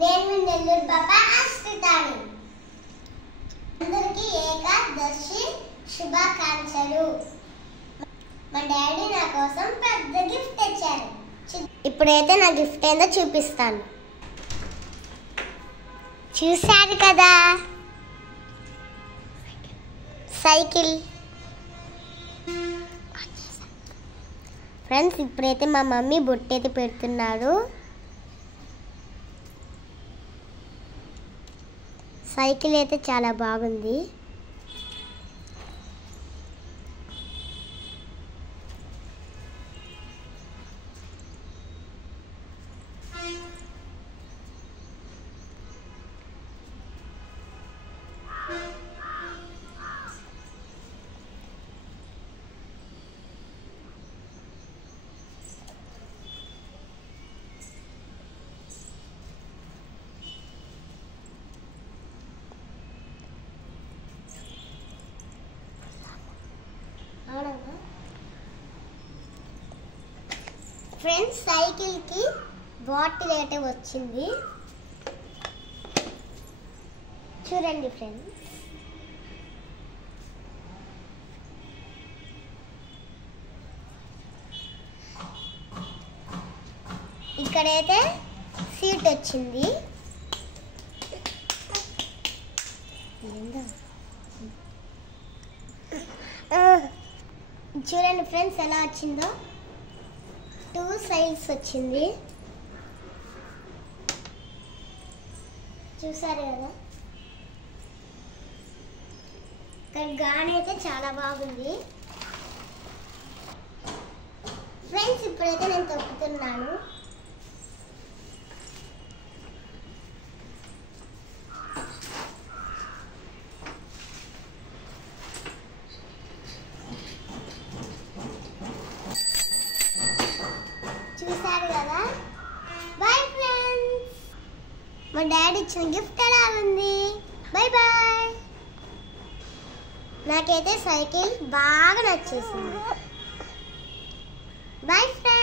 నేను మీ నెల్లూరు పాప అశ్రితాని. అందరికీ ఏకాదశి శుభాకాంక్షలు. మా డాడీ నా కోసం పెద్ద గిఫ్ట్ తెచ్చారు. ఇప్పుడైతే నా గిఫ్ట్ ఏందో చూపిస్తాను. చూశారు కదా, సైకిల్. ఫ్రెండ్స్, ఇప్పుడైతే మా మమ్మీ బొట్టైతే పెడుతున్నాడు. సైకిల్ అయితే చాలా బాగుంది. ఫ్రెండ్స్, సైకిల్కి బాటిల్ అయితే వచ్చింది. చూడండి ఫ్రెండ్స్. ఇక్కడైతే సీట్ వచ్చింది. చూడండి ఫ్రెండ్స్ ఎలా వచ్చిందో. 2 సైడ్స్ వచ్చింది. చూసారు కదా, ఇక్కడ గాని అయితే చాలా బాగుంది. ఫ్రెండ్స్, ఇప్పుడైతే నేను తొక్కుతున్నాను. చూసారు కదా. Bye friends. మా డాడీ ఇచ్చిన గిఫ్ట్ ఎలా ఉంది? Bye bye. నాకైతే సైకిల్ బాగా నచ్చేసింది. Bye friends.